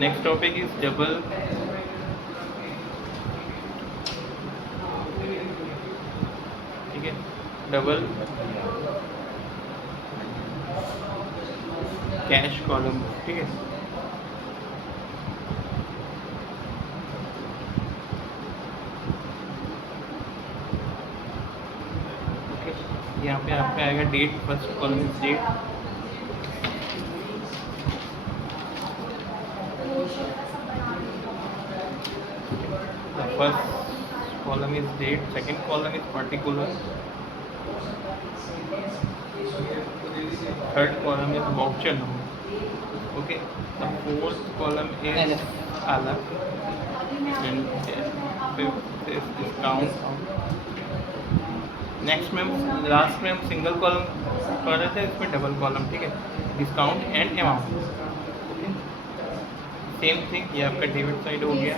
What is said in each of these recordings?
Next topic is double ठीक है, double cash column, ठीक है। ओके, यहाँ पे आपका आएगा date, first column is date, the first column is date, second column is particular, third column is voucher number, okay, the fourth column is alert, and fifth is discount. Next में last में हम single column पढ़ रहे थे, इसमें double column, ठीक है, discount and amount, okay. Same thing, ये आपका डेबिट साइड हो गया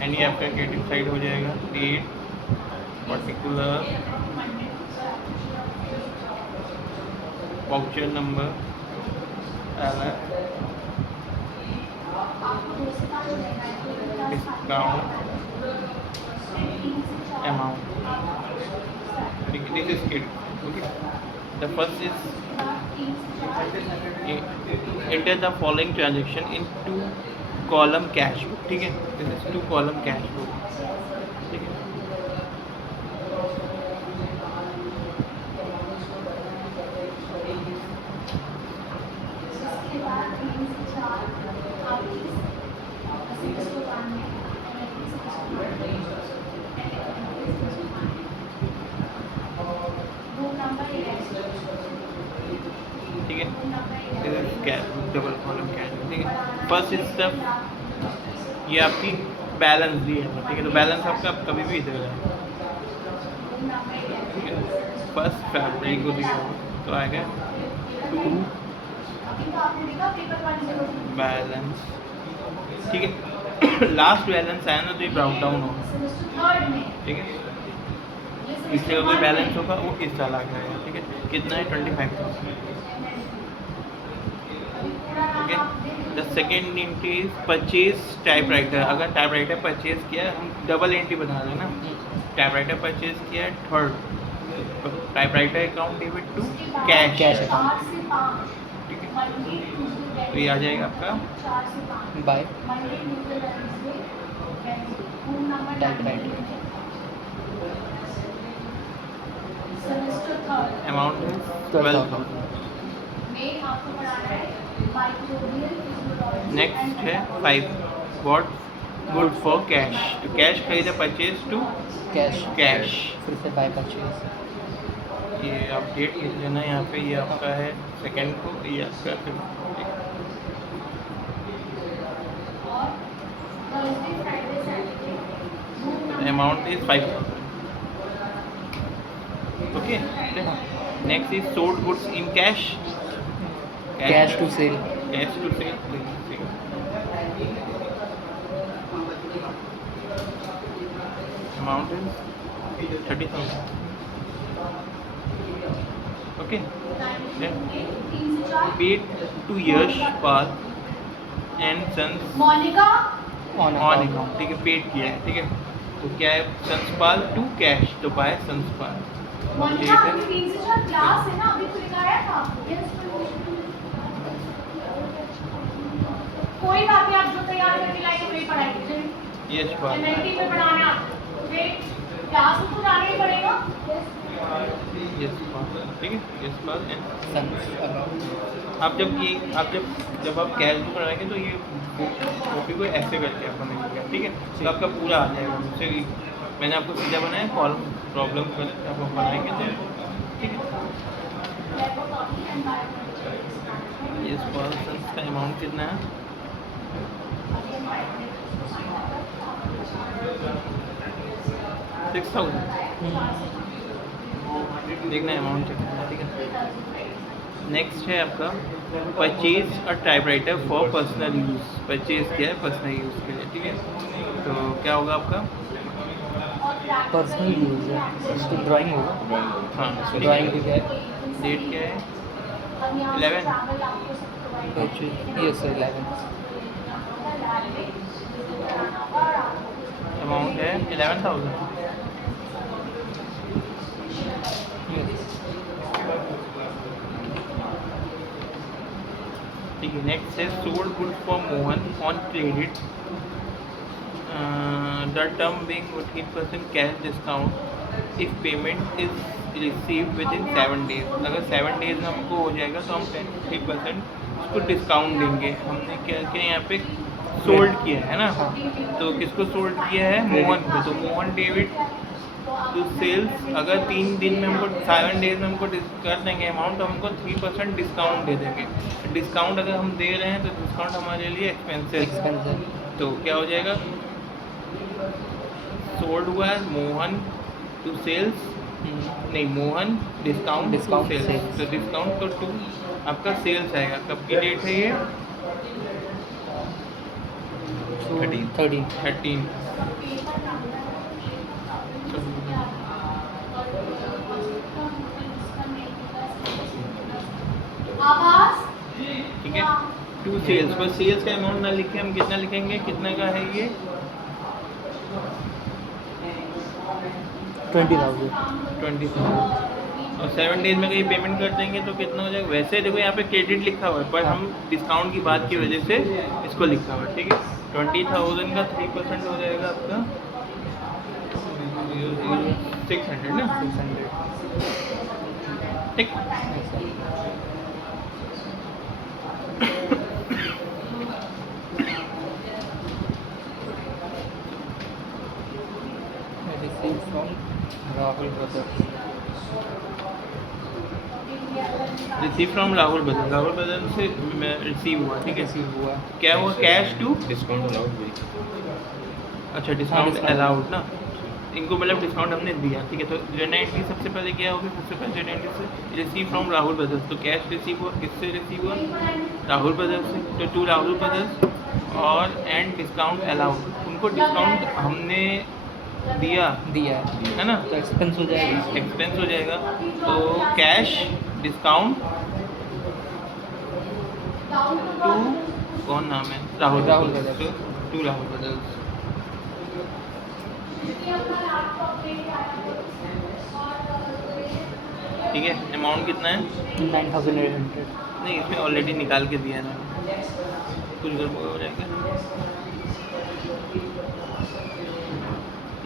एंड ये आपका क्रेडिट साइड हो जाएगा, date, particular, voucher number, discount, amount, this is it, okay. The first is enter the following transaction in 2 column cash book, ठीक है, this is 2 column cash book, ठीक है। ठीक है, डबल कॉलम कैश, ठीक है। फर्स्ट इज द, ये आपकी बैलेंस दी है, ठीक है, तो बैलेंस आपका कभी भी इधर है, ठीक है। फर्स्ट फरवरी को दिया हो तो आएगा 2 बैलेंस, ठीक है। लास्ट बैलेंस आया ना तो ये ब्राउन डाउन होगा, ठीक है। इससे कोई बैलेंस होगा वो इस साल आ जाएगा, ठीक है। कितना है 25,000, okay. The second entry is purchase typewriter, अगर टाइपराइटर परचेज किया, हम डबल एंट्री बना रहे हैं ना, टाइपराइटर परचेज किया third, typewriter account debit to cash account, ठीक है। तो ये आ जाएगा आपका बाय टाइपराइटर, अमाउंट है 12,000। नेक्स्ट है 5 वॉट गुड फॉर कैश, तो कैश खरीदे, परचेज टू कैश, फिर से बाय परचेज, ये आप डेट लिख लेना यहाँ पे, ये आपका है सेकेंड को, ये आपका amount is 5,000, okay. Next is sold goods in cash, cash to sale, cash to sale, amount is 30,000, okay. Paid to Yash Pal and sons on account, ठीक है, पेड किया है, ठीक है। तो क्या है, संसपाल टू कैश, तो बाय संसपाल, कोई बात नहीं, आप जो तैयार करके लाएंगे वही पढ़ाई कीजिए। यश पाल, एमएनटी में पढ़ाना क्लास में तो जाना ही पड़ेगा। यश पाल, ठीक है, यश पाल एंड सन्स अकाउंट। आप जब आप कैश बुक बनाएंगे तो ये कॉपी को ऐसे करके आपको मिलेगा, ठीक है, तो आपका पूरा आ जाएगा। मुझसे मैंने आपको सीधा बनाया, कॉलम प्रॉब्लम कर आप बनाएंगे तो, ठीक है। ये स्पॉन्सर्स का अमाउंट कितना है, 6,000, देखना अमाउंट चेक करना, ठीक है। नेक्स्ट है आपका purchase a typewriter for personal use, purchase किया है पर्सनल यूज़ के लिए, ठीक है। तो क्या होगा आपका, पर्सनल यूज है, इसको ड्राइंग होगा, हाँ, ड्राइंग की क्या है, डेट क्या है 11, यस 11, 11,000। Yes. ठीक है, नेक्स्ट है sold good for Mohan on credit, the term being 14% cash discount if payment is receive with in 7 days. अगर 7 डेज में हमको हो जाएगा तो हम 10% उसको डिस्काउंट देंगे। हमने क्या किया यहाँ पे सोल्ड किया है ना, हाँ। तो किसको सोल्ड किया है? मोहन को। तो मोहन डेबिट टू सेल्स, अगर 3 दिन में हमको 7 डेज में हमको कर देंगे अमाउंट, तो हमको 3% डिस्काउंट दे देंगे। डिस्काउंट अगर हम दे रहे हैं तो डिस्काउंट हमारे लिए एक्सपेंसिव। Expensive. तो क्या हो जाएगा? सोल्ड हुआ है मोहन टू सेल्स, नहीं Mohan discount to Discount sales, sales. तो डिस्काउंट तो टू आपका सेल्स आएगा। कब की डेट है ये? So 13। 13. आवाज ठीक है, टू सेल्स। पर सेल्स का अमाउंट ना लिखे, हम कितना लिखेंगे? कितना का है ये? 20,000. 20,000। और 7 डेज में कहीं पेमेंट कर देंगे तो कितना हो जाएगा? वैसे देखो यहाँ पे क्रेडिट लिखा हुआ है, पर हम डिस्काउंट की बात की वजह से इसको लिखा हुआ है। ठीक है, 20,000 का 3% हो जाएगा आपका 600 ना। 600. ठीक, Received from Rahul Brothers. Receive from Rahul बदल, राहुल बदल से रिसीव हुआ। ठीक है, Receive हुआ. क्या हुआ? कैश टू, डिस्काउंट अलाउड भी। अच्छा डिस्काउंट discount. अलाउड ना, इनको मतलब डिस्काउंट हमने दिया। ठीक है, तो जनरल एंट्री सबसे पहले क्या होगी? सबसे पहले जनरल एंट्री से रिसीव फ्रॉम राहुल ब्रदर्स, तो कैश रिसीव हुआ, किससे रिसीव हुआ? राहुल ब्रदर्स से। तो टू राहुल ब्रदर्स और एंड डिस्काउंट अलाउड, उनको डिस्काउंट हमने दिया दिया है ना, तो एक्सपेंस हो जाएगा. एक्सपेंस हो जाएगा। तो कैश डिस्काउंट टू, कौन नाम है? Rahul Rahul brothers. Brothers. To Rahul brothers. ठीक है, अमाउंट कितना है? 9,800. नहीं, इसमें ऑलरेडी निकाल के दिया है ना, कुछ गड़बड़ हो जाएगा।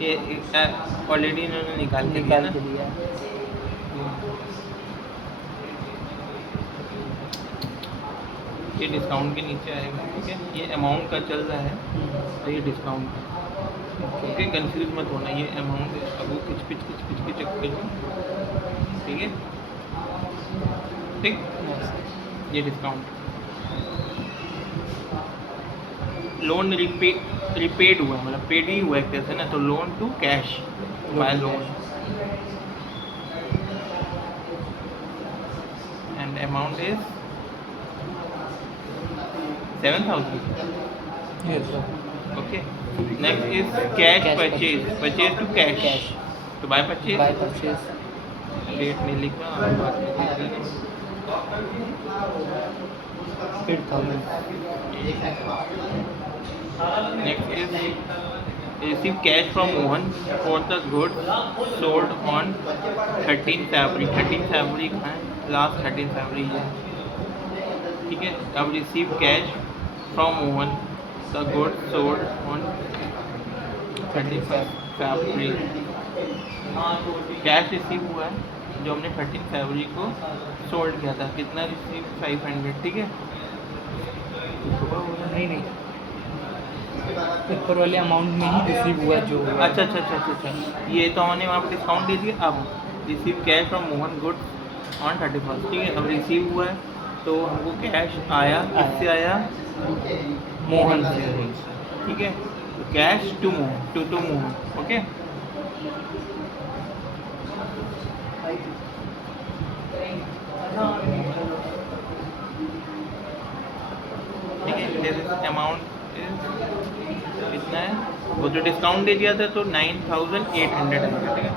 ये ऑलरेडी इन्होंने निकाल के दिया ना। निकाल के दिया. ये डिस्काउंट के नीचे आएगा। ठीक है, ये अमाउंट का चल रहा है, तो ये डिस्काउंट का। ओके, कंफ्यूज मत होना, ये अमाउंट है। अब वो किच पिच के चक्कर में। ठीक है, ठीक, ये डिस्काउंट। लोन रिपेड हुआ, मतलब पेड ही हुआ एक तरह से ना, तो loan to cash by loan, and amount is 7,000। Yes, sir. Okay, next is cash Cash purchase, purchase to cash, Cash. तो by purchase. By purchase. Date नहीं लिखा, और बात नहीं लिखा। 8,000. Next is receive cash from Mohan for the goods sold on 13 February। 13 February कहाँ है? Last 13 February है। ठीक है, अब receive cash from Mohan the goods sold on 31 February। Cash receive हुआ है जो हमने 13 February को सोल्ड किया था। कितना रिसीव? 500। ठीक है, नहीं ऊपर वाले अमाउंट में ही रिसीव हुआ जो अच्छा, ये तो हमने वहाँ पर डिस्काउंट दे दिया। अब receive cash from Mohan goods on 31। ठीक है, अब रिसीव हुआ है तो हमको कैश आया, किससे आया? मोहन से। ठीक है, तो cash to Mohan, to Mohan. Okay, ठीक है, अमाउंट कितना है? वो जो डिस्काउंट दे दिया था तो 9,800 है। ठीक है,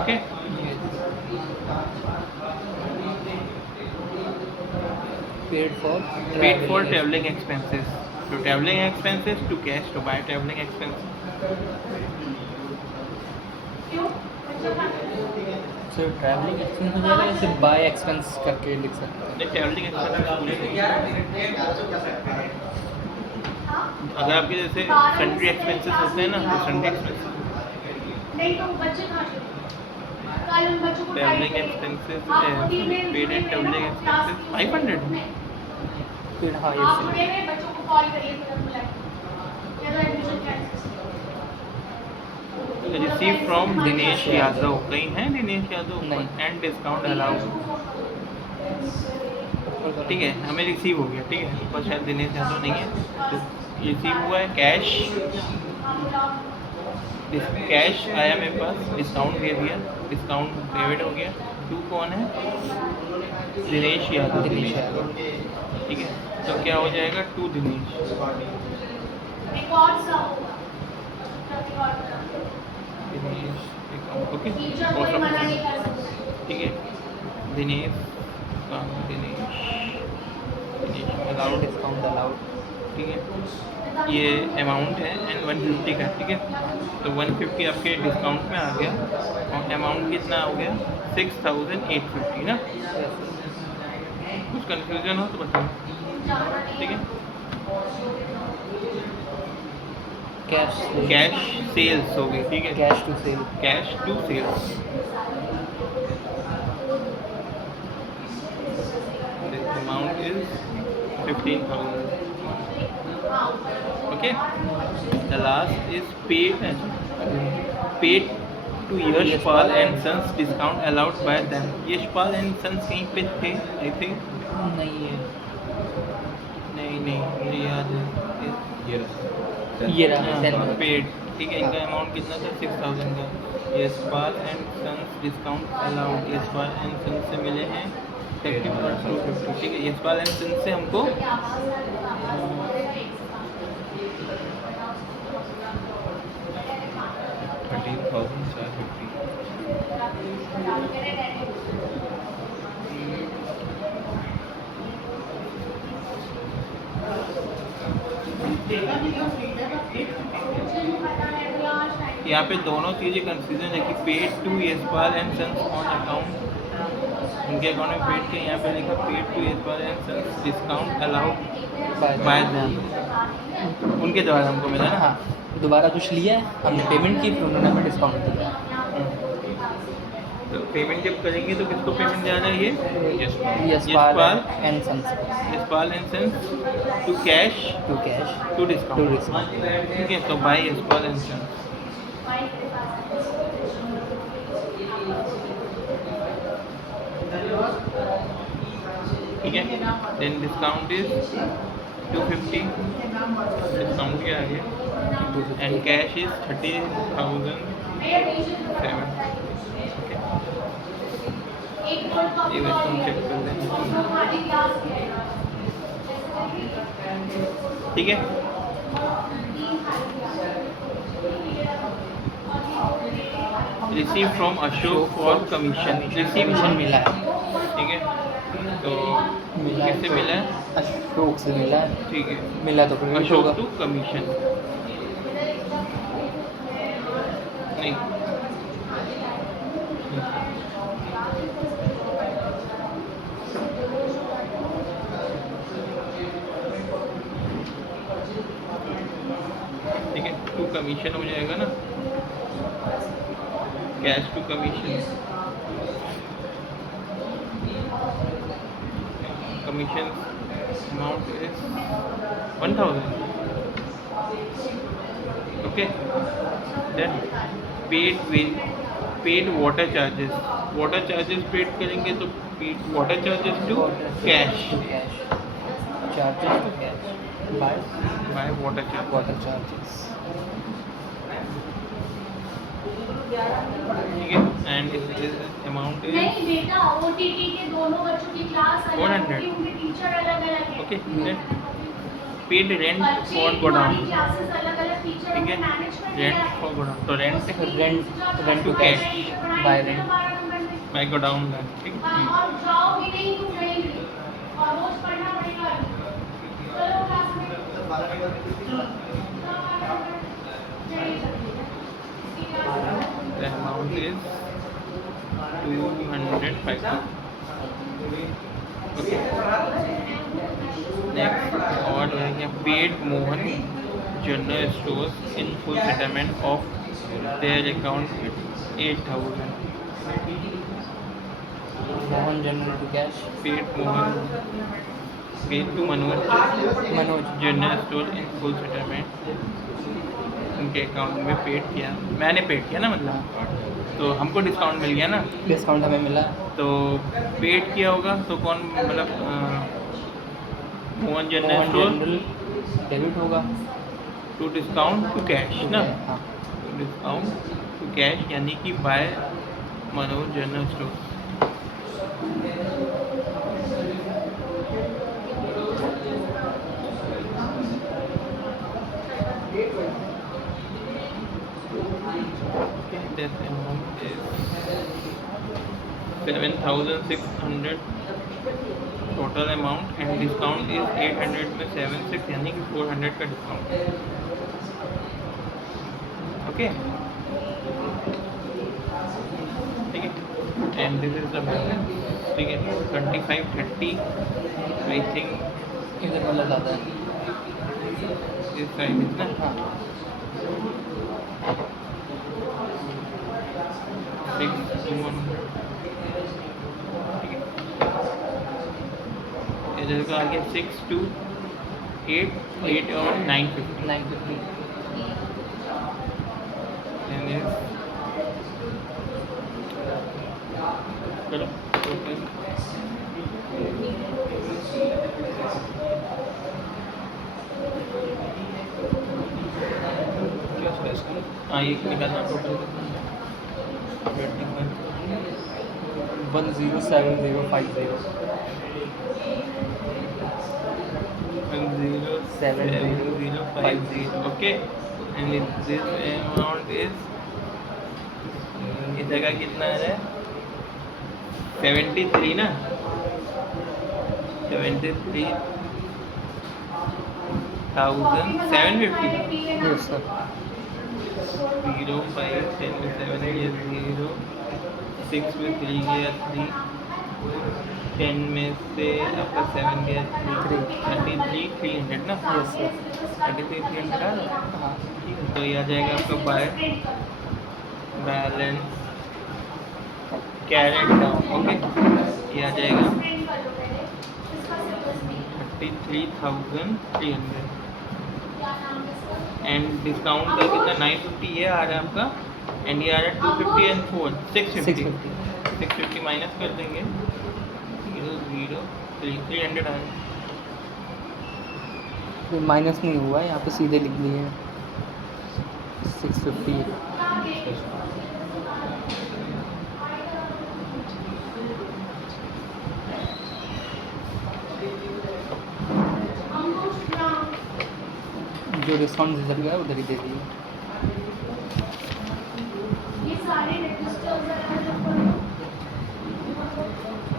okay, paid for paid for travelling expenses. to traveling expenses, to cash to buy traveling expenses. क्यों बच्चों का सर ट्रैवलिंग एक्सपेंस हो जाएगा या सिर्फ बाय एक्सपेंस करके लिख सकते हैं? नहीं, ट्रैवलिंग एक्सपेंसेस पूरे नहीं। हाँ अगर आपके जैसे सन्ड्री एक्सपेंसेस होते हैं ना, तो सन्ड्री एक्सपेंसेस नहीं तो बच्चे कहाँ से कल उन बच्चों को travelling expenses paid and travelling expenses 500 फिर हाँ आप ये जुड़े हुए बच्चों को कॉल करिए तुरंत बुलाइए या तो admission cancel receive from Dinesh Yadav. कहीं है दिनेश यादव नहीं। And discount allowed. ठीक है, हमें रिसीव हो गया। ठीक है, पर शायद दिनेश यादव नहीं है, तो रिसीव हुआ है कैश। कैश आया मेरे पास, डिस्काउंट दे दिया, डिस्काउंट डेबिट हो गया। टू कौन है? दिनेश यादव। दिनेश यादव। ठीक है, तो क्या हो जाएगा? टू दिनेश। रिकॉर्ड सा होगा रिकॉर्ड दिनेश ओके, टीचर कोई मना नहीं कर सकता ठीक है। Dinesh allowed, discount allowed. ठीक है। ये अमाउंट है एंड 150 का। ठीक है, तो 150 आपके डिस्काउंट में आ गया और अमाउंट कितना हो गया? 6850 ना। कुछ कंफ्यूजन हो तो बताओ। ठीक है, कैश कैश सेल्स हो गई। ठीक है, cash to sale. Cash to sales. The amount is 15,000. Okay. The last is paid to Yashpal and Sons, discount allowed by them. Yashpal and Sons कहीं पे थे? I think नहीं है नहीं, मुझे याद है। ये रहा पेड। ठीक है, इनका अमाउंट कितना था? 6000 का। Yashpal and sons discount allowed. Yashpal and sons से मिले हैं 250। ठीक है, यशपाल एंड सन्स से हमको 13,000। यहाँ पे दोनों चीज़ें कंफ्यूजन है कि paid to Yashpal and sons on account, उनके अकाउंट में पेड के, यहाँ पे लिखा paid to Yashpal and sons discount allowed by them. उनके द्वारा हमको मिला ना। हाँ दोबारा कुछ लिया है हमने पेमेंट की, फिर उन्होंने हमें डिस्काउंट दिया। तो पेमेंट जब करेंगे तो किसको पेमेंट जाना है? ये Yashpal and sons Yashpal and sons to cash to cash to discount. ठीक है, तो बाय यशपाल एंड सन्स। ठीक है, देन डिस्काउंट इज 250। डिस्काउंट क्या आ गया? And cash is 30,007। ये बस तुम चेक कर लेना। ठीक है, receive from Ashok for commission. Commission मिला है। ठीक है, तो मिला किससे तो मिला है? अशोक से मिला है। ठीक है, मिला तो क्रेडिट अशोक होगा। To commission. नहीं, ठीक है, टू कमीशन हो जाएगा ना, cash to commission. Commission amount is 1000। Okay, then paid water charges. Water charges paid करेंगे तो water charges to cash charges to cash by by water charge. Water charges. ठीक है, एंड अमाउंट इज नहीं बेटा OTT के दोनों बच्चों की क्लास अलग 100। होगी, उनके टीचर अलग अलग हैं। Okay, paid rent for godown. Classes अलग अलग टीचर ठीक है, मैनेजमेंट रेंट फॉर गोडाउन, तो rent rent to cash by rent by godown का। ठीक है, और जाओगे नहीं तुम रहेंगे और रोज पढ़ना पड़ेगा। चलो क्लास में 650. ओके, नेक्स्ट और है paid Mohan general stores in full settlement of their account 8000. Mohan general to cash paid Mohan paid to Manoj Manoj general store in full settlement. उनके अकाउंट में पेड किया, मैंने पेड किया ना, मतलब तो हमको डिस्काउंट मिल गया ना, डिस्काउंट हमें मिला तो पेड किया होगा तो कौन, मतलब Mohan general Mohan store general debit होगा टू डिस्काउंट टू कैश ना, हाँ डिस्काउंट टू कैश यानी कि by Manoj general store. This amount is 7,600 total amount and discount is 800 में 76 यानी कि 400 का डिस्काउंट. ओके, ठीक है. And this is the balance, ठीक है. 2530 आई थिंक इधर वाला ज़्यादा है दिस साइड इज ना. हाँ 6,200, ठीक है. इधर का आ गया 6 2 8 8 और 950. 950 And is चलो total क्या है इसका, हाँ ये निकालना total 107050 107050. Okay, and this amount is इस जगह कितना है 73 ना, 73,750. यस सर 0 5 10 में 7 है, ये 0 6 में 3 गया 3 10 में से आपका 7 गया 3 33 300 ना. यस सर 33 300 आ रहा है. हाँ ठीक है, तो ये आ जाएगा आपका by balance carried down. Okay, ये आ जाएगा 33,300 एंड डिस्काउंट का कितना 950 ये आ रहा है आपका, एंड ये आ रहा है 250 एंड 4 650 650 माइनस कर देंगे 0 0 300 आ रहा है. माइनस नहीं हुआ है, यहाँ पे सीधे लिख दिए हैं 650 जो डिस्काउंट रिजल्ट गया उधर ही दे दिए. ये सारे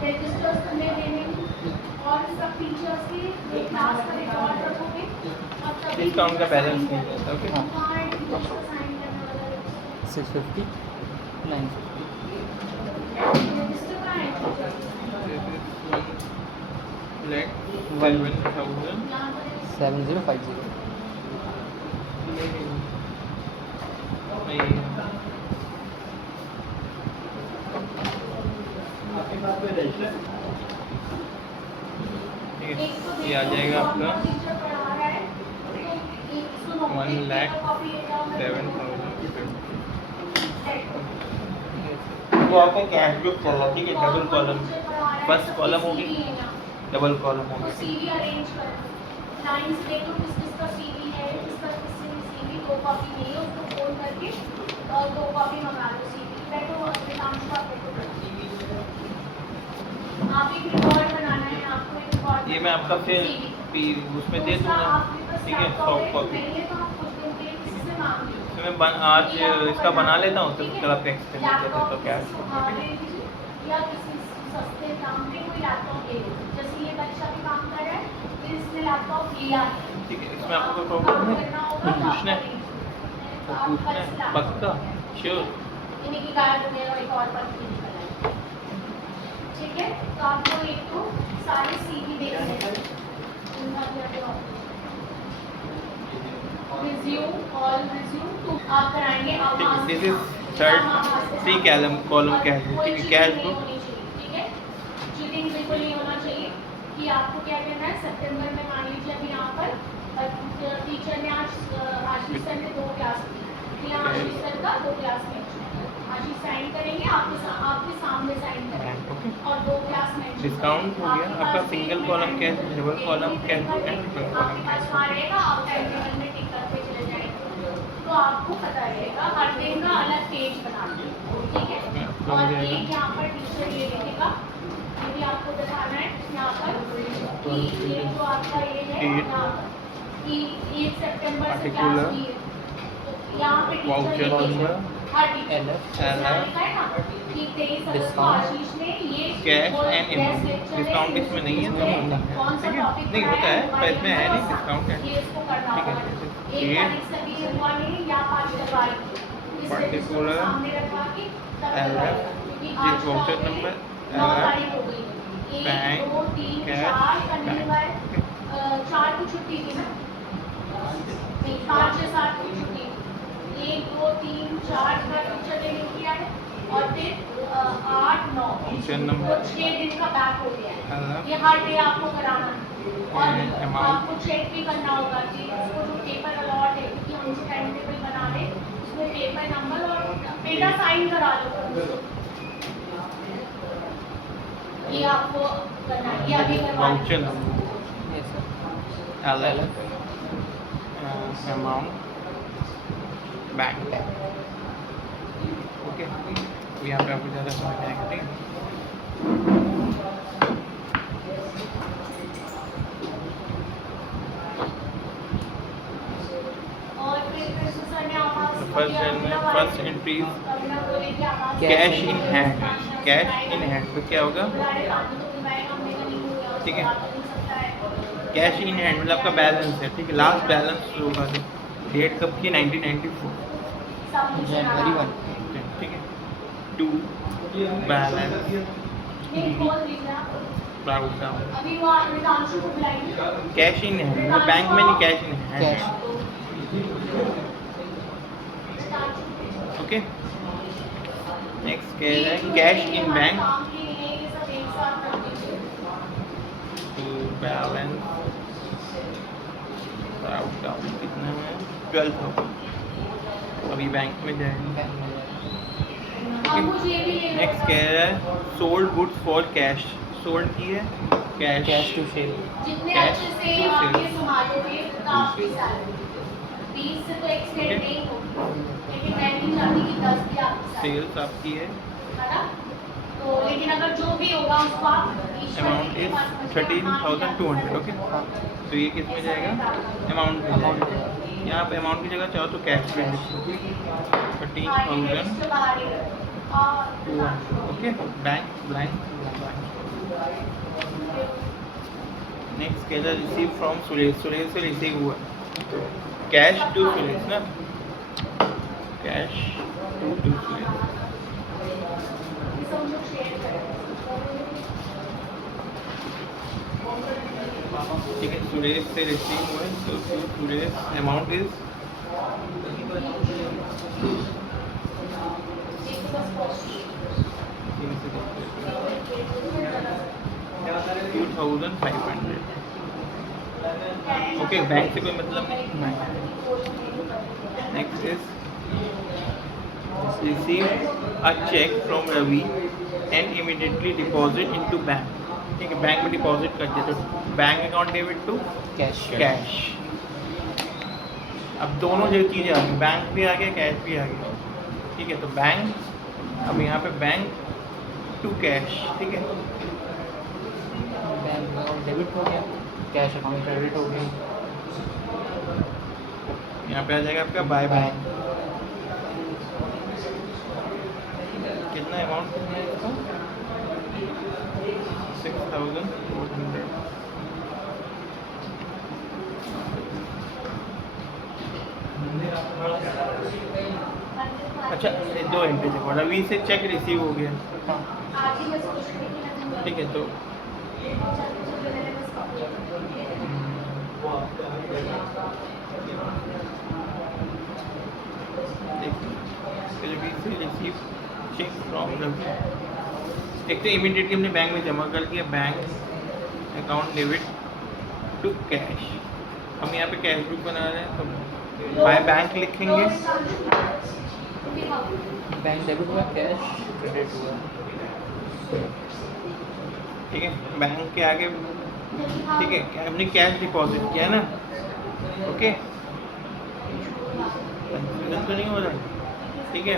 रजिस्टर्स तुम्हें देने और सब फीचर्स की क्लास का रिकॉर्ड रखोगे और तभी डिस्काउंट का बैलेंस नहीं रहता. ओके, हाँ साइन करने वाला 650 950 रजिस्टर का है let 7,000 यहाँ पर 7050 ये आ जाएगा आपका 1,07,000. वो आपका कैश बुक चल रहा, ठीक है. डबल कॉलम, फर्स्ट कॉलम होगी, डबल कॉलम होगी. सीवी अरेंज करो, लाइंस देखो किस किसका सीवी है, किसका किससे सीवी 2 कॉपी नहीं है उसको फोन करके और 2 कॉपी मंगा लो सीवी. बैठो काम का बैठो, आप एक रिकॉर्ड बनाना है, आपको एक रिकॉर्ड ये मैं आपका फिर उसमें दे दूँगा, ठीक है. सॉफ्ट कॉपी पहले तो आप कुछ दिन के लिए किसी से मांग लो तो मैं आज इसका बना लेता हूँ, तो कल आप एक्सटेंड कर देते तो क्या है. या किसी सस्ते दाम पे कोई लैपटॉप ले लो. जैसे ये बच्चा भी काम कर रहा है, फिर इसने लैपटॉप लिया है, ठीक है. इसमें आपको कोई प्रॉब्लम है? पूछना है, पूछना है पक्का श्योर. इन्हीं की गायब हो गया और एक और पर्ची निकल आए. ठीक है, तो आपको एक तो सारे सीवी देखने हैं, रिज्यूम ऑल रिज्यूम तो आप कराएंगे आप वहाँ दिस से- इज थर्ड हाँ, वहाँ से- सी कॉलम और कैश बुक, कोई ठीक है। चीटिंग कैश नहीं बुक होनी चाहिए, ठीक है, चीटिंग बिल्कुल नहीं होना चाहिए। कि आपको क्या करना है, सितंबर में मान लीजिए अभी यहाँ पर टीचर ने आशीष सर ने 2 क्लास की, यहाँ आशीष सर का 2 क्लास में आशीष साइन करेंगे, आपके सामने साइन करेंगे ओके। और 2 क्लास में डिस्काउंट हो गया आपका। Single column cash, double column cash book and triple column आपके कैश पास वहाँ रहेगा, आप टाइम टेबल में टिक करते चले जाएंगे, तो आपको पता रहेगा हर दिन का अलग पेज बना दो, ठीक है। और एक यहाँ पर टीचर ये लिखेगा, ये भी आपको बताना है यहाँ पर कि ये जो आपका ये है यहाँ पर कि 1 सितंबर से क्लास Particular हुई है, तो यहाँ पे टीचर वाउचर लिखेगा नंबर हर टीचर LF यहाँ लिखा है ना कि 23 अगस्त को आशीष ने ये कैश वो एंड guest अमाउंट। lecture है, डिस्काउंट इसमें नहीं है, तो इसमें नहीं है, कौन सा ठीक है। टॉपिक नहीं होता है, पर इसमें है नहीं डिस्काउंट डिस्काउंट है, ये इसको करना ठीक है। होगा। एक ये तारीख से भी हुआ नहीं या 5 जनवरी को इस रजिस्टर को Particular सामने रखवा के तब LF, करवाएगा। क्योंकि ये आज का voucher ऑलरेडी number 9 LF, तारीख हो गई, 1 बैंक, 2 3 कैश, 4 का नहीं बैंक, हुआ है, ओके। 4 की छुट्टी थी ना, 5 6 7 की छुट्टी, 1 2 3 4 का टीचर ने नहीं किया है और फिर 8 9 Voucher number 6 दिन का बैक हो गया है। LF, ये हर डे आपको कराना है और amount। आपको चेक भी करना होगा कि उसको जो पेपर अलॉट है, क्योंकि हम जो टाइम टेबल बना रहे हैं उसमें पेपर नंबर और बेटा साइन करा लो, ये आपको करना है, ये अभी करवा voucher number Yes, sir. LF, amount, bank, okay. तो यहाँ पे आपको ज़्यादा समझ आएगा, ठीक है। और फिर सर ने आवाज फर्स्ट एंट्री बोले कि आवाज cash in hand, cash in hand तो क्या होगा, ठीक है। कैश इन हैंड मतलब आपका बैलेंस है, ठीक है। लास्ट बैलेंस होगा, डेट कब की, 1994, January 1. ठीक है। टू बैलेंस ब्राउज डाउन, अभी वो निकांशु को बुलाएंगे कैश इन हैंड मतलब बैंक में नहीं, cash in hand, Cash. Okay. Next क्या है, cash in bank to balance brought down कितना है, 12,000। अभी बैंक में जाएंगे। नेक्स्ट क्या है, sold goods for cash, sold की है कैश, Cash to sale. जितने Cash अच्छे से to आप sale. ये संभालोगे तो आपकी सैलरी 20 से तो एक्सटेंड नहीं होगी, लेकिन मैं नहीं चाहती कि 10 भी आपकी सैलरी सेल्स आपकी है, है ना। तो लेकिन अगर जो भी होगा उसको आप ईश्वर अमाउंट के इज पास में 13,200, ओके। तो ये किस में जाएगा, अमाउंट में Amount. जाएगा। यहाँ पे अमाउंट की जगह चाहो तो कैश पे लिख दो, 13,200, ओके। Bank blank. नेक्स्ट क्या है, रिसीव फ्रॉम सुरेश, सुरेश से रिसीव हुआ, कैश टू सुरेश ना, कैश टू सुरेश, ठीक है। सुरेश से रिसीव हुआ है, तो to Suresh, amount is 2,500, okay. Bank से कोई मतलब नहीं। Next is receive a cheque from Ravi and immediately deposit into bank, ठीक है। बैंक में डिपॉजिट कर दिया, तो bank account debit to Cash. Cash. अब दोनों जो चीज़ें आ गई, बैंक भी आ गया, कैश भी आ गया, ठीक है। तो बैंक, अब यहाँ पे बैंक टू कैश, ठीक है। बैंक अकाउंट डेबिट हो गया, कैश अकाउंट क्रेडिट हो गई। यहाँ पे आ जाएगा आपका बाय बाय, कितना अमाउंट कितना है इसका, 6,400, अच्छा। ये 2 एंट्री देखो, रवि से चेक रिसीव हो गया, हाँ. आज ही मैं सोच रही थी ठीक है, तो रिसीव चेक फ्रॉम रवि। एक तो इमीडिएटली हमने बैंक में जमा कर दिया, bank account debit to cash. हम यहाँ पे कैश बुक बना रहे हैं, तो बाय बैंक लिखेंगे, बैंक डेबिट हुआ, कैश क्रेडिट हुआ। ठीक है। बैंक के आगे, ठीक है, हमने कैश डिपॉजिट किया ना, ओके, कंफ्यूजन तो नहीं हो रहा है, ठीक है।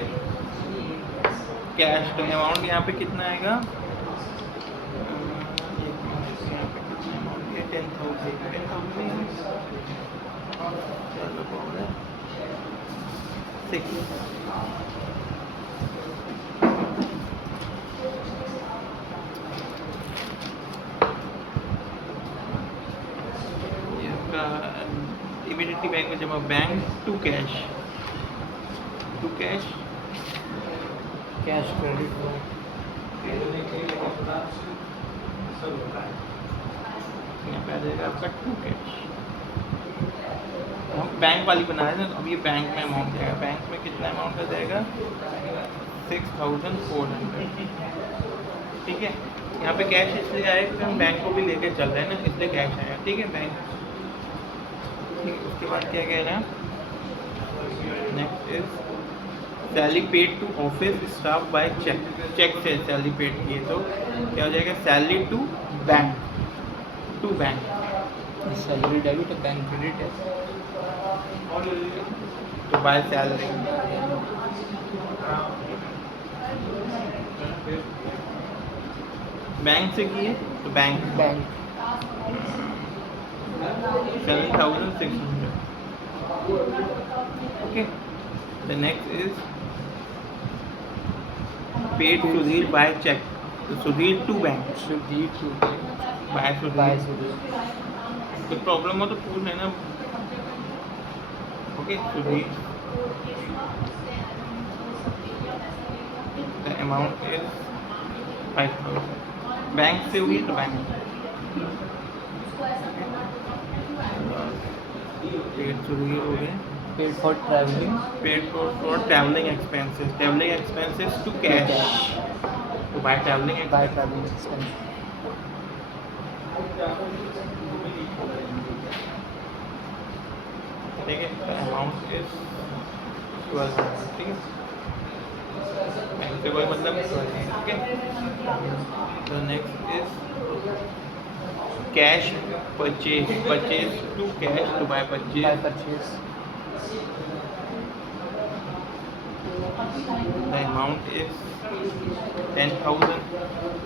कैश तो अमाउंट यहाँ पे कितना आएगा, यहाँ पे कितना अमाउंट है, 10,000 चलो बोल रहे 6। इमीडिएटली बैंक में जमा, bank to cash, cash credit हुआ। यहाँ पे आ जाएगा आपका टू कैश। हम बैंक वाली बना रहे हैं ना, तो अब ये बैंक में अमाउंट जाएगा। बैंक में कितना अमाउंट का जाएगा, 6,400, ठीक है। यहाँ पे कैश इसलिए आएगा कि हम बैंक को भी लेके चल रहे हैं ना, इसलिए कैश आएगा, ठीक है, बैंक। ठीक है, उसके बाद क्या कहना है, next is salary paid to office staff by cheque. Cheque से सैलरी पेड किए तो क्या हो जाएगा, salary to bank, to bank. Salary debit है, बैंक क्रेडिट है। तो बाय सैलरी, बैंक से किए तो bank 7,600, okay. The next is paid Sudhir by check, तो Sudhir to bank, by Sudhir। कोई प्रॉब्लम हो तो पूछ लेना, okay. Sudhir, the amount is 5,000। Bank से हुई तो बैंक, पेड Sudhir हो गए, paid for travelling, paid for traveling expenses to cash, तो by traveling bye travelling expense. ठीक है, अमाउंट इज 1200, ठीक है, बैंक से कोई मतलब नहीं, ठीक है। तो next is cash purchase to cash to by by purchase. Purchase. The amount is 10,000,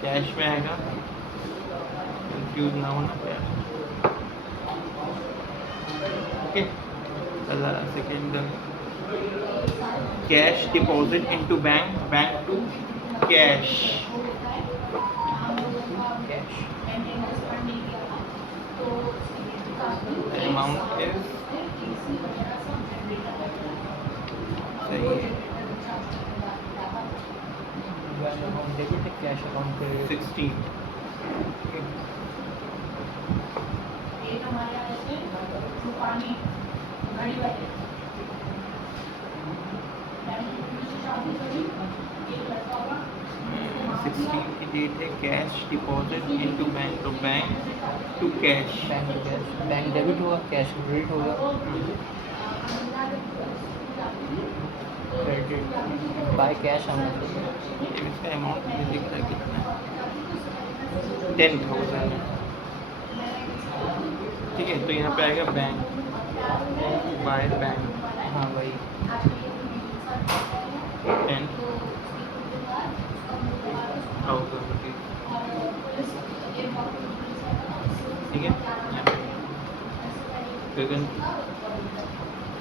cash में आएगा, कंफ्यूज ना होना cash, okay. Second cash deposit into bank, bank to cash, amount is सही है, अमाउंट डेबिट है, कैश अकाउंट क्रेडिट। 16। की date है, cash deposit into bank, तो bank to cash, bank debit हुआ, कैश क्रेडिट होगा। क्रेडिट बाय कैश होना चाहिए। इसका अमाउंट मुझे दिख रहा है कितना, 10,000, ठीक है। तो यहाँ पे आएगा बैंक, बाय बैंक, हाँ वही 10,000 रुपीज, ठीक है। लेकिन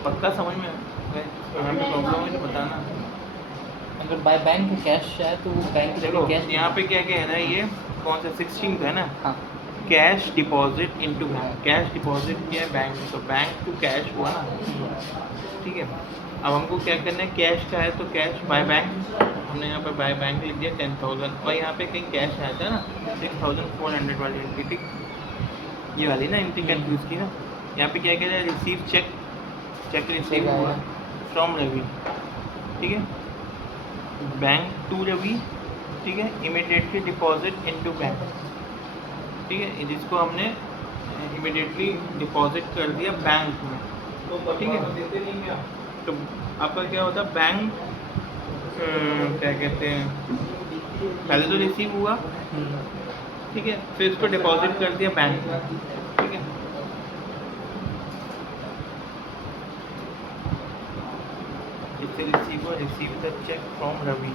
पक्का समझ में यहाँ पे प्रॉब्लम है तो बताना। अगर बाय बैंक कैश है तो वो बैंक देखो कैश यहाँ पे क्या क्या है ना, ये कौन सा 16 है ना, हाँ cash deposit into bank, cash deposit किया है बैंक में, तो बैंक टू कैश हुआ ना, ठीक है। अब हमको क्या करना है, कैश का है तो कैश बाय बैंक हमने यहाँ पर बाय बैंक लिख दिया 10,000 और यहाँ पे कहीं कैश आया था ना 6,400 वाली एंट्री, ठीक, ये वाली ना एंट्री कंफ्यूज की ना। यहाँ पे क्या कह रहा है, रिसीव चेक, चेक रिसीव हुआ फ्रॉम रवि, ठीक है, बैंक टू रवि, ठीक है, इमीडिएटली डिपॉजिट इनटू बैंक, ठीक है, जिसको हमने इमीडिएटली डिपॉजिट कर दिया बैंक में, ठीक है। तो आपका क्या होता है, बैंक क्या कहते हैं, पहले तो रिसीव हुआ, ठीक है, फिर इसको डिपॉजिट कर दिया बैंक में, ठीक है। इससे receive the cheque from Ravi,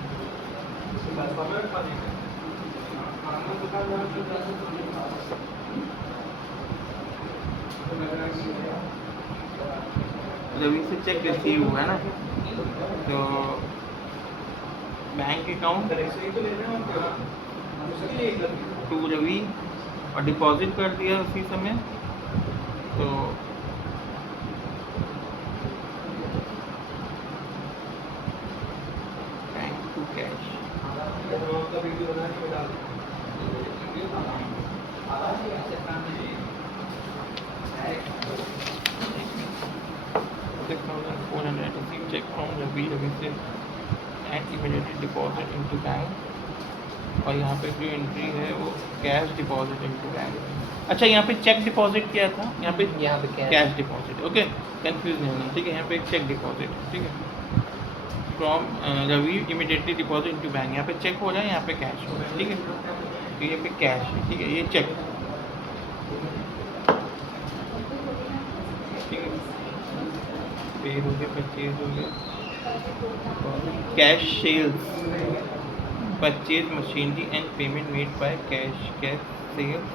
Ravi से चेक रिसीव हुआ है ना, तो बैंक अकाउंट टू रवि और डिपॉजिट कर दिया उसी समय, तो bank to cash, cheque from Ravi से and immediately deposit into bank, और यहाँ पे जो एंट्री है वो कैश डिपॉजिट इनटू बैंक। अच्छा, यहाँ पे चेक डिपॉजिट किया था, यहाँ पे कैश डिपॉजिट, ओके, कंफ्यूज नहीं होना, ठीक है। यहाँ पे एक चेक डिपॉजिट, ठीक है, from Ravi immediately deposit into bank, यहाँ पे चेक हो रहा है, यहाँ पे कैश हो रहा है, ठीक है, तो यहाँ पे कैश है, ठीक है, ये चेक, ठीक है, पे हो गया, परचेज हो गया, cash sales, purchase machinery and payment made by cash, cash sales,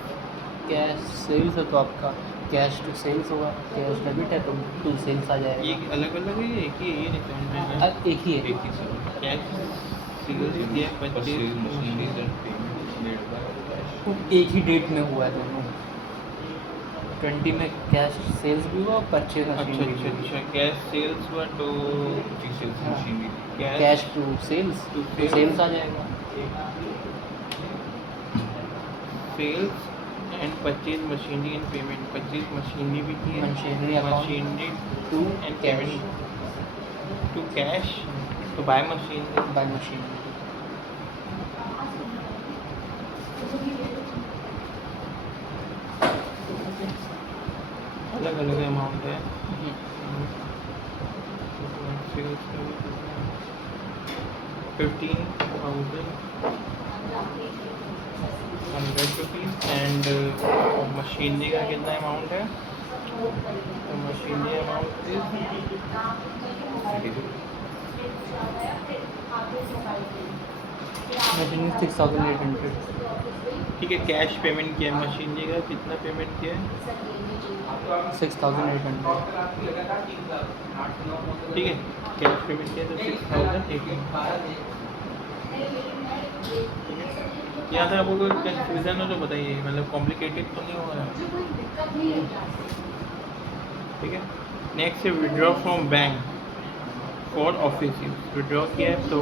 cash sales है तो आपका कैश टू सेल्स होगा, कैश डेबिट है तो टू सेल्स आ जाएगा। ये अलग अलग है, एक ही है, ये नहीं समझ में आया। एक ही है, कैश सेल्स या परचेज मशीनरी एक ही डेट में हुआ है दोनों, 20 में कैश सेल्स भी हुआ और परचेज अच्छा मशीन भी अच्छा हुई। अच्छा, कैश सेल्स हुआ तो कैश टू सेल्स तो सेल्स आ जाएगा। Sales and purchase machinery and payment, purchase machinery भी की है, machinery account machinery to and cash payment to cash, तो बाय मशीन, बाय मशीन। अलग अलग अमाउंट है। 15,100 रुपीज़ एंड मशीनरी का कितना अमाउंट है, तो मशीनरी अमाउंट मशीनरी 6,800। ठीक है। कैश पेमेंट किया है, मशीनरी का कितना पेमेंट किया है, 6,800। ठीक है, कैश पेमेंट किया तो 6,800। यहाँ तक आपको कोई कंफ्यूजन हो तो बताइए, मतलब कॉम्प्लिकेटेड तो नहीं हो रहा है, ठीक है। नेक्स्ट है withdraw from bank for office use, withdraw किया है तो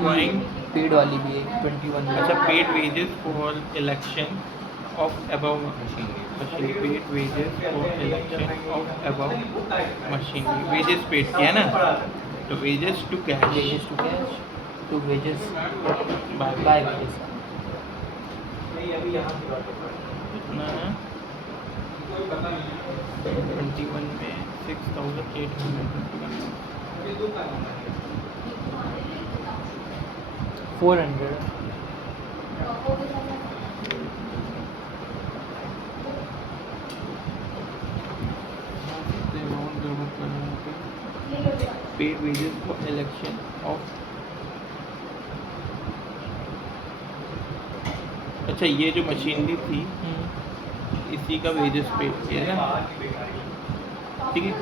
ड्राइंग पेड वाली भी है 21 में। अच्छा, paid wages for election of above machinery, paid wages for election of above machinery, wages paid किया ना, तो wages to cash, wages to cash to wages by by wages. कितना है 21 में 6,800, 400। Paid wages for election of, अच्छा ये जो machinery थी इसी का वेजेस पेड किया है ना, ठीक है।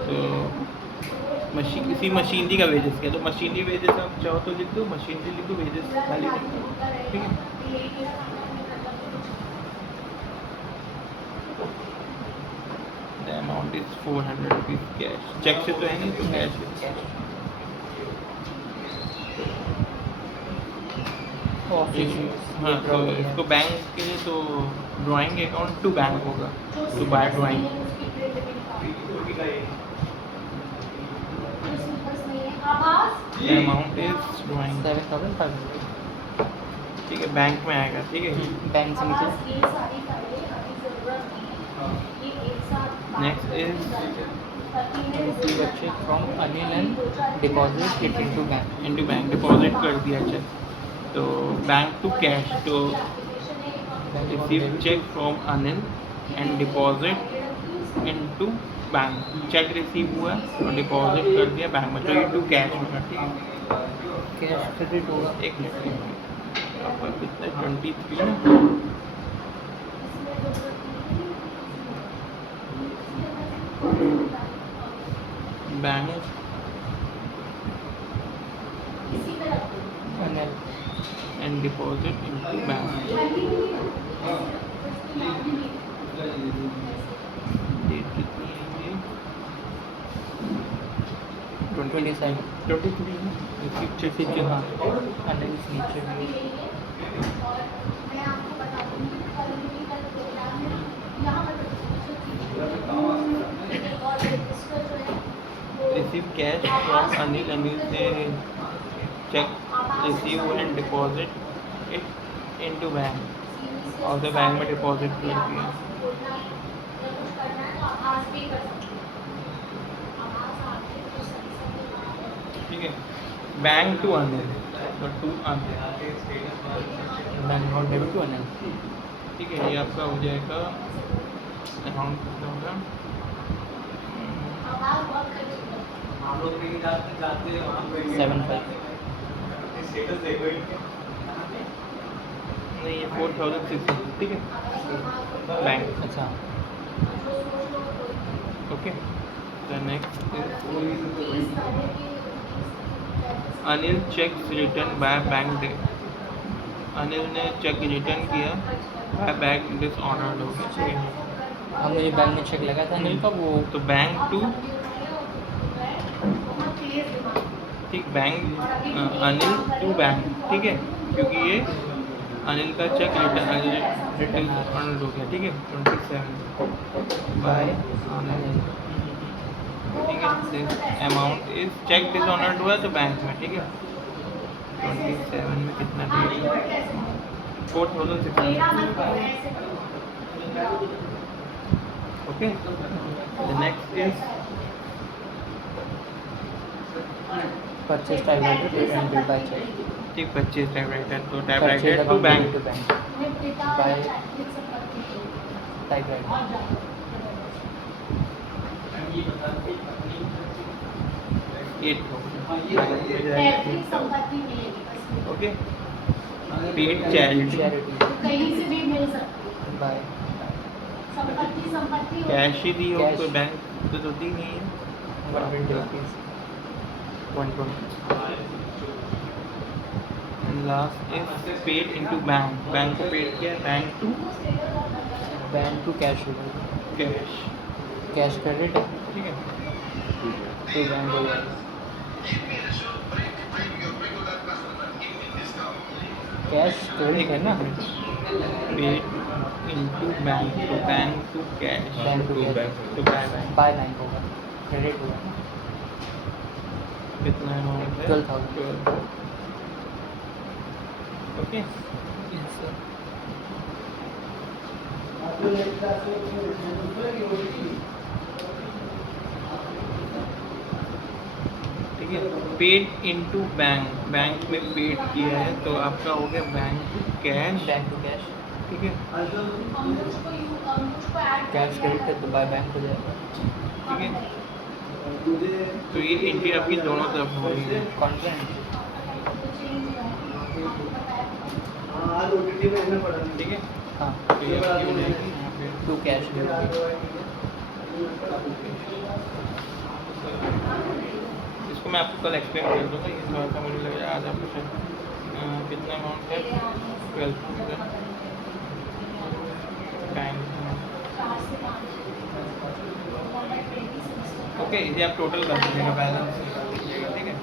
तो इसी मशीनरी का वेजेस किया, तो मशीनरी वेजेस आप चाहो तो लिख दो, मशीनरी लिख दो, वेजेस खाली लिख दो, ठीक है। The amount amount is 400 rupees cash. Cheque से तो है नहीं, तो कैश है। हाँ, तो इसको बैंक के लिए तो ड्राइंग अकाउंट टू बैंक होगा, to by drawing. Amount is drawing, 7,500। ठीक है, बैंक में आएगा, ठीक है। बैंक से निकले। Next is receive a cheque from Anil and deposit it into bank. Into bank, deposit कर दिया चेक, तो बैंक टू कैश, तो receive cheque from Anil and deposit into bank. Cheque receive हुआ और डिपॉजिट कर दिया बैंक में, तो इनटू कैश होगा, ठीक है। कैश क्रेडिट होगा। एक मिनट, आपका कितना 23 ना, bank Anil and deposit into bank. Date कितनी है ये? 27। 23 ना, रिसीव चेक किसी हाँ अनिल से नीचे। Receive cash from Anil, Anil से cheque receive and deposit it into bank, और द बैंक में डिपॉजिट कर दिया, ठीक है। बैंक टू अनिल, तो टू अनिल, बैंक और डेबिट टू अनिल। ठीक है। ये आपका हो जाएगा अमाउंट कितना होगा, 7,500। नहीं, ये 4,600, ठीक है, बैंक। अच्छा okay, the next is Anil check return by bank day. Anil ने चेक रिटर्न किया बाय बैंक डिसऑनर्ड हो गया, ठीक है। हमने ये बैंक में चेक लगा था अनिल का, वो तो बैंक टू, ठीक, बैंक अनिल टू बैंक, ठीक है, क्योंकि ये अनिल का चेक रिटर्न ऑनर्ड हो गया, ठीक है। 27 बाय अनिल, ठीक है। अमाउंट इज चेक डिसऑनर्ड हुआ तो बैंक में, ठीक है। 27 में कितना दिया, 4,600, okay. The next is purchase typewriter and bill by cheque. ठीक, 25 टाइपराइटर, तो typewriter to bank, to bank by typewriter. 8, okay. Paid charity, कहीं से भी मिल सकती है। बाय संपत्ति कैश ही दी हो, कैश। कोई बैंक तो दी नहीं है। 120 rupees. 120, and last is paid into bank. Bank को पेड किया, bank to bank to cash होगा। कैश, कैश क्रेडिट है ठीक है। तो बैंक हो जाएगा। कैश क्रेडिट है ना। पेड इनटू बैंक, तो bank to cash, bank to cash, तो बाय बैंक। बाय बैंक होगा, क्रेडिट होगा। कितना अमाउंट है? 12,000। ओके। Yes sir. ठीक है। पेड इनटू बैंक, बैंक में पेड किया है तो आपका हो गया bank to cash, bank to cash, ठीक है, कैश क्रेडिट है तो बाय बैंक हो जाएगा। ठीक है। तो ये एंट्री आपकी दोनों तरफ हो रही है, कॉन्ट्रेंट। ठीक है। हाँ तो ये आपकी हो जाएगी यहाँ पे। टू कैश इसको मैं आपको कल एक्सप्लेन कर दूँगा, ये थोड़ा सा मुझे लग रहा है आज आपको शायद कितना अमाउंट है, 12,000 बैंक। ओके, ये आप टोटल कर दीजिएगा बैलेंस, ठीक है।